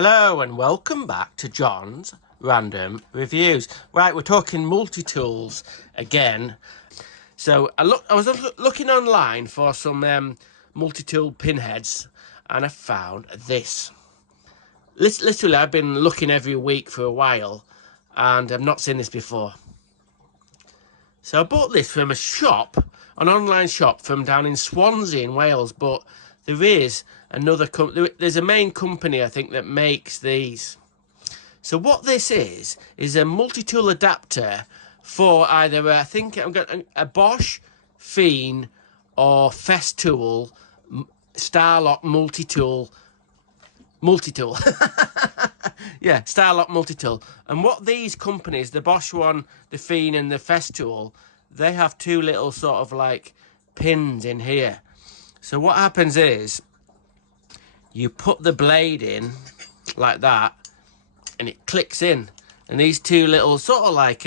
Hello and welcome back to John's Random Reviews. Right, we're talking multi-tools again. So I was looking online for some multi-tool pinheads and I found this. Literally, I've been looking every week for a while and I've not seen this before. So I bought this from a shop, an online shop from down in Swansea in Wales, but there is another company, there's a main company I think that makes these. So what this is a multi-tool adapter for either I think I'm got a Bosch, Fein or Festool Starlock multi-tool. Yeah, Starlock multi-tool. And what these companies, the Bosch one, the Fein and the Festool, they have two little sort of like pins in here. So what happens is you put the blade in like that and it clicks in, and these two little sort of like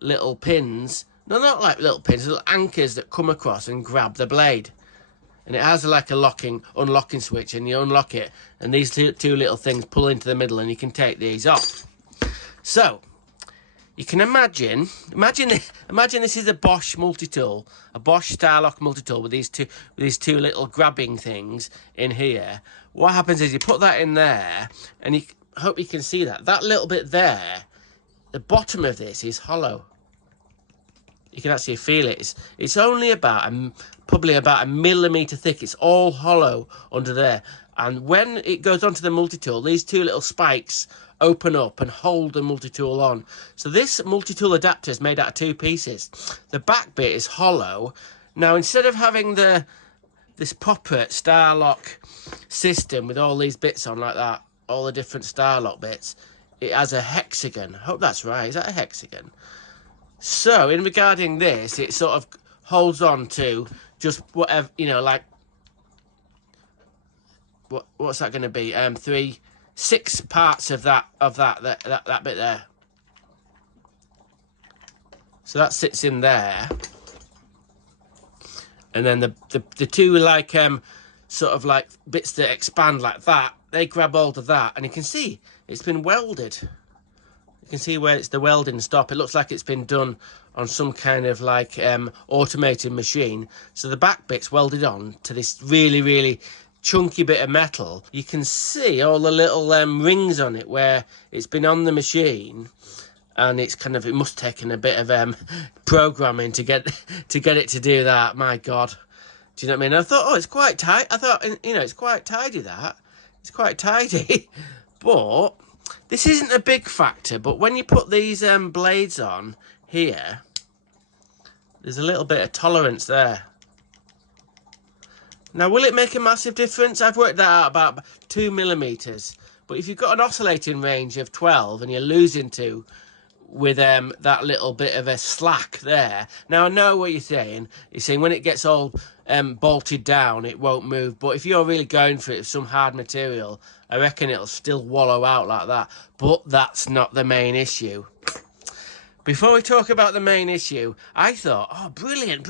little pins, no, not like little pins, little anchors that come across and grab the blade, and it has like a unlocking switch, and you unlock it and these two little things pull into the middle and you can take these off. So you can imagine this is a Bosch multi-tool, a Bosch Starlock multi-tool with these two little grabbing things in here. What happens is you put that in there, and you hope you can see that little bit there, the bottom of this is hollow. You can actually feel it. It's only about probably about a millimetre thick. It's all hollow under there. And when it goes onto the multi-tool, these two little spikes open up and hold the multi-tool on. So this multi-tool adapter is made out of two pieces. The back bit is hollow. Now, instead of having this proper Starlock system with all these bits on like that, all the different Starlock bits, it has a hexagon. I hope that's right. Is that a hexagon? So in regarding this, it sort of holds on to just whatever, you know, like what's that going to be? 6 parts of that bit there. So that sits in there, and then the two like sort of like bits that expand like that, they grab hold of that, and you can see it's been welded. You can see where it's the welding stop. It looks like it's been done on some kind of like automated machine. So the back bit's welded on to this really chunky bit of metal. You can see all the little rings on it where it's been on the machine, and it's kind of, it must have taken a bit of programming to get it to do that. My God, do you know what I mean? I thought, oh, it's quite tight. I thought, you know, it's quite tidy, that. It's quite tidy. But this isn't a big factor. But when you put these blades on here, there's a little bit of tolerance there. Now, will it make a massive difference? I've worked that out about 2 millimeters. But if you've got an oscillating range of 12 and you're losing 2 with that little bit of a slack there. Now, I know what you're saying. You're saying when it gets all bolted down, it won't move. But if you're really going for it with some hard material, I reckon it'll still wallow out like that. But that's not the main issue. Before we talk about the main issue, I thought, oh, brilliant.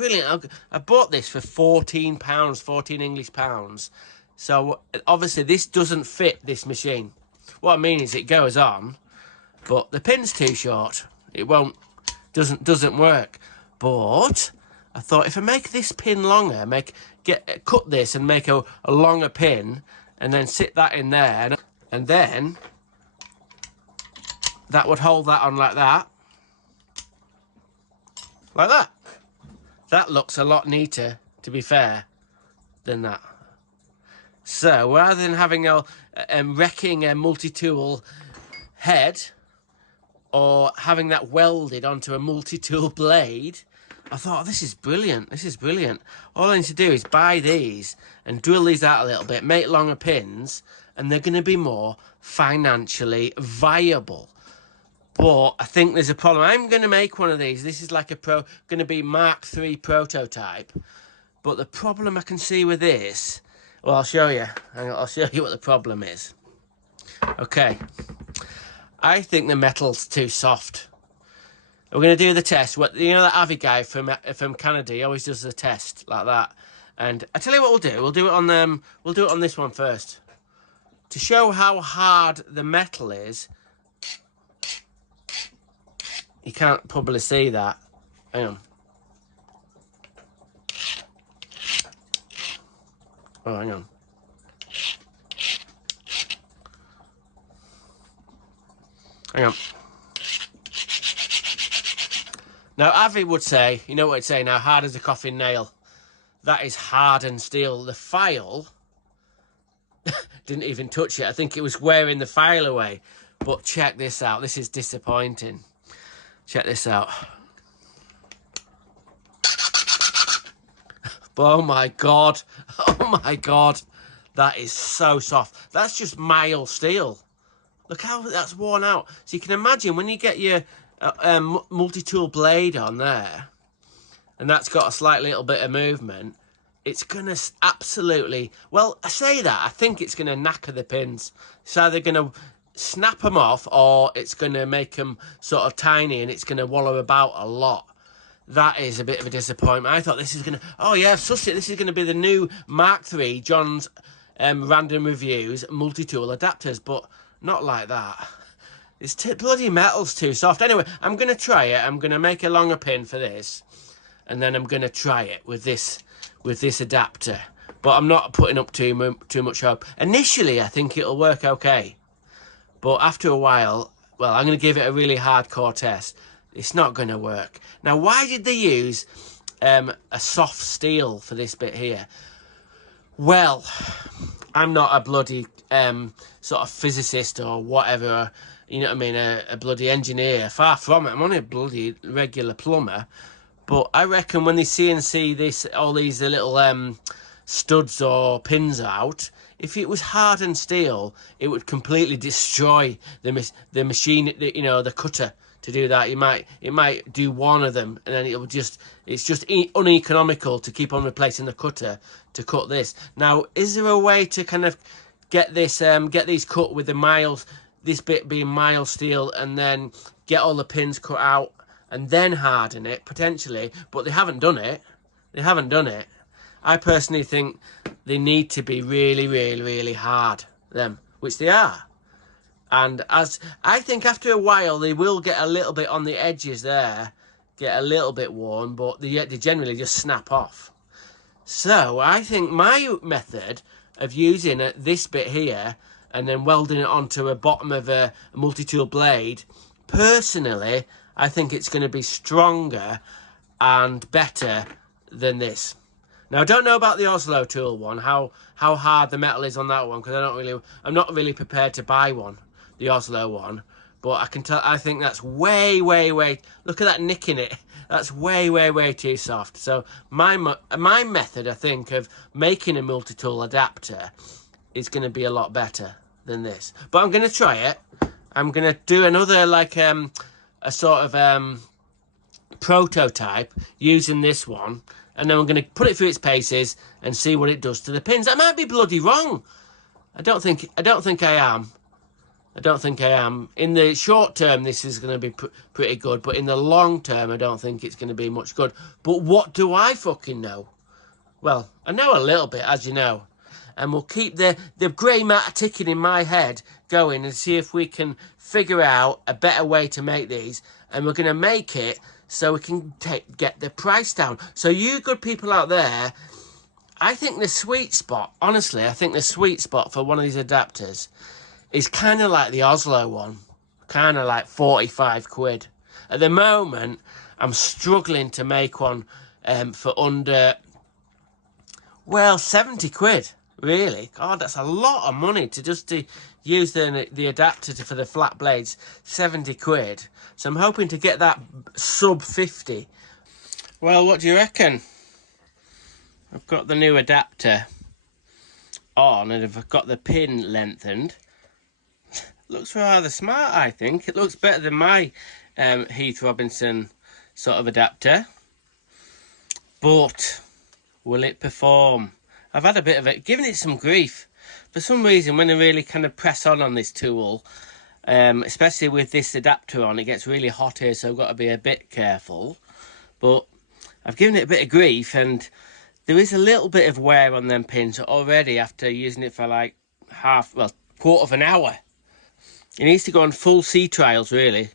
I bought this for £14, 14 English pounds. So obviously this doesn't fit this machine. What I mean is it goes on, but the pin's too short. It doesn't work. But I thought, if I make this pin longer, cut this and make a longer pin, and then sit that in there, and then that would hold that on like that. Like that. That looks a lot neater, to be fair, than that. So rather than having wrecking a multi-tool head, or having that welded onto a multi-tool blade, I thought, oh, this is brilliant. This is brilliant. All I need to do is buy these and drill these out a little bit, make longer pins, and they're going to be more financially viable. But I think there's a problem. I'm going to make one of these. This is like going to be Mark III prototype. But the problem I can see with this, well, I'll show you. I'll show you what the problem is. Okay. I think the metal's too soft. We're going to do the test. You know that Avi guy from Canada? He always does the test like that. And I tell you what we'll do. We'll do it on this one first. to show how hard the metal is, you can't probably see that. Hang on. Oh, hang on. Hang on. Now, Avi would say, you know what he'd say now, hard as a coffin nail. That is hardened steel. The file didn't even touch it. I think it was wearing the file away. But check this out. This is disappointing. Check this out. Oh my God. Oh my God. That is so soft. That's just mild steel. Look how that's worn out. So you can imagine when you get your multi-tool blade on there, and that's got a slight little bit of movement, it's going to absolutely... Well, I say that. I think it's going to knacker the pins. It's either going to snap them off or it's going to make them sort of tiny and it's going to wallow about a lot. That is a bit of a disappointment. I thought this is going to... Oh, yeah, I've sussed it. This is going to be the new Mark III, John's Random Reviews multi-tool adapters, but not like that. It's bloody metal's too soft. Anyway, I'm going to try it. I'm going to make a longer pin for this, and then I'm going to try it with this adapter. But I'm not putting up too much hope. Initially, I think it'll work okay. But after a while, well, I'm going to give it a really hardcore test. It's not going to work. Now, why did they use a soft steel for this bit here? Well, I'm not a bloody sort of physicist or whatever, you know what I mean, a bloody engineer. Far from it. I'm only a bloody regular plumber. But I reckon when they CNC this, all these little studs or pins out, if it was hardened steel, it would completely destroy the machine, you know, the cutter. To do that, it might do one of them, and then it's just uneconomical to keep on replacing the cutter to cut this. Now, is there a way to kind of get these cut with the mild, this bit being mild steel, and then get all the pins cut out and then harden it potentially? But they haven't done it. They haven't done it. I personally think they need to be really, really, really hard, them, which they are. And as I think after a while they will get a little bit on the edges there, get a little bit worn, but they generally just snap off. So I think my method of using this bit here and then welding it onto a bottom of a multi-tool blade, personally, I think it's going to be stronger and better than this. Now, I don't know about the Oslo tool one, how hard the metal is on that one, because I'm not really prepared to buy one, the Oslo one. But I can tell, I think that's way, look at that nick in it. That's way too soft. So my method, I think, of making a multi-tool adapter is going to be a lot better than this. But I'm going to try it. I'm going to do another, like, a sort of prototype using this one. And then I'm going to put it through its paces and see what it does to the pins. I might be bloody wrong. I don't think I am. I don't think I am. In the short term, this is going to be pretty good. But in the long term, I don't think it's going to be much good. But what do I fucking know? Well, I know a little bit, as you know. And we'll keep the grey matter ticking in my head going and see if we can figure out a better way to make these. And we're going to make it so we can get the price down. So you good people out there, I think the sweet spot, honestly, I think the sweet spot for one of these adapters is kind of like the Oslo one. Kind of like 45 quid. At the moment, I'm struggling to make one for under, well, 70 quid. Really? God, that's a lot of money to use the adapter for the flat blades. 70 quid. So I'm hoping to get that sub 50. Well, what do you reckon? I've got the new adapter on and I've got the pin lengthened. Looks rather smart, I think. It looks better than my Heath Robinson sort of adapter. But will it perform? I've had a bit of it, giving it some grief. For some reason, when I really kind of press on this tool, especially with this adapter on, it gets really hot here, so I've got to be a bit careful. But I've given it a bit of grief, and there is a little bit of wear on them pins already after using it for like quarter of an hour. He needs to go on full sea trials, really,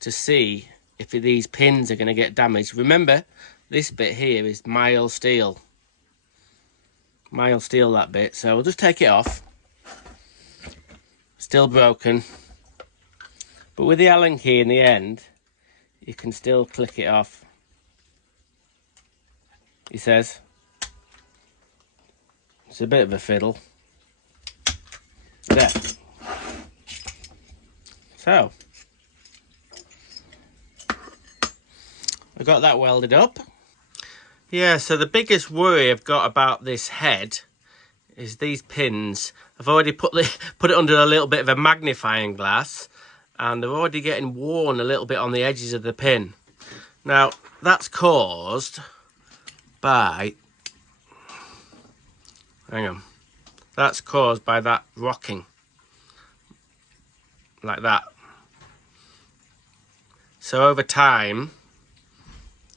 to see if these pins are going to get damaged. Remember, this bit here is mild steel. Mild steel, that bit. So we'll just take it off. Still broken. But with the Allen key in the end, you can still click it off. He says. It's a bit of a fiddle. There. So, I got that welded up. Yeah, so the biggest worry I've got about this head is these pins. I've already put it under a little bit of a magnifying glass, and they're already getting worn a little bit on the edges of the pin. Now, that's caused by... Hang on. That's caused by that rocking. Like that. So over time,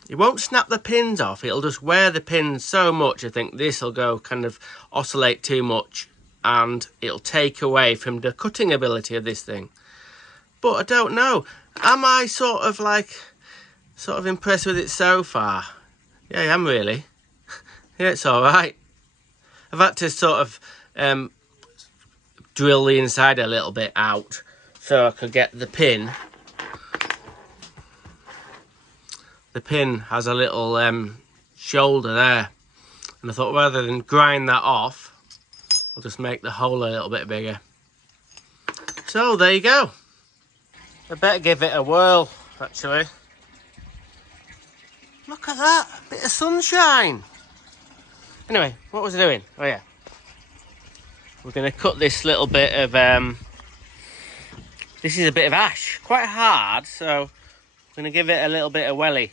it won't snap the pins off. It'll just wear the pins so much, I think this will go kind of oscillate too much, and it'll take away from the cutting ability of this thing. But I don't know. Am I sort of impressed with it so far? Yeah, I am really. Yeah, it's all right. I've had to sort of drill the inside a little bit out so I could get the pin. The pin has a little shoulder there, and I thought rather than grind that off, I'll just make the hole a little bit bigger. So there you go. I better give it a whirl, actually. Look at that, a bit of sunshine. Anyway, what was I doing? Oh yeah, we're going to cut this little bit of this is a bit of ash, quite hard, so I'm going to give it a little bit of welly.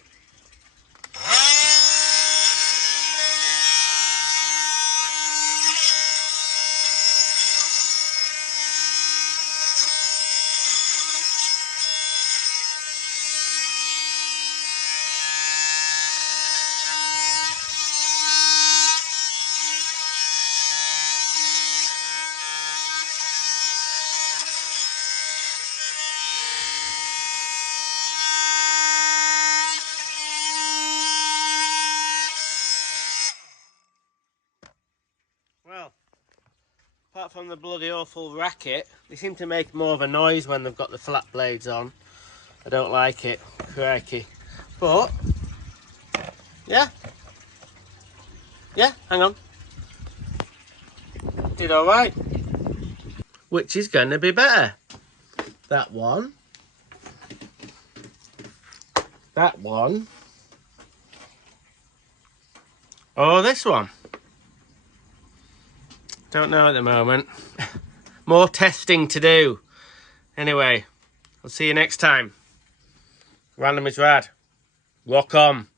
Well, apart from the bloody awful racket, they seem to make more of a noise when they've got the flat blades on. I don't like it, crikey. But, yeah, hang on. Did alright. Which is going to be better? That one. That one. Or this one. Don't know at the moment. More testing to do. Anyway, I'll see you next time. Random is rad. Rock on.